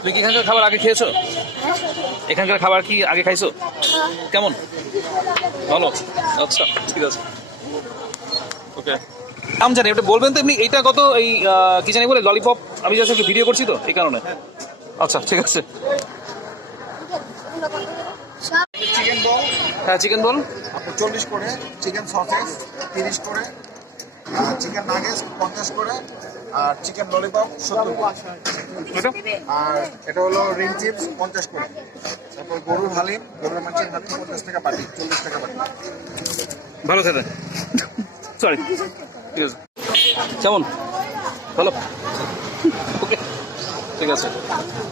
তুমি কি এখানকার খাবার আগে খেয়েছো? এখানকার খাবার কি আগে খাইছো? কেমন? ভালো। আচ্ছা, ঠিক আছে। ওকে, নাম জানি, এটা বলবেন তো এমনি। এইটা কত? এই কি জানি বলে, ললিপপ। আমি জাস্ট একটু ভিডিও করছি তো এই কারণে। আচ্ছা, ঠিক আছে। চিকেন বল হ্যাঁ, চিকেন বল। আপনার 40 করে, চিকেন সসেস 30 করে, চিকেন নাগেটস 50 করে, আর চিকেন ললিপপ 70। এটা আর এটা হলো রিং চিপস 50 করে। তারপর গরুর হালিম, গরুর মাংসের হালিম 50 টাকা পাটি, 40 টাকা পাটি। ভালো খেতে। সরি, ঠিক আছে। কেমন? ভালো। ওকে, ঠিক আছে।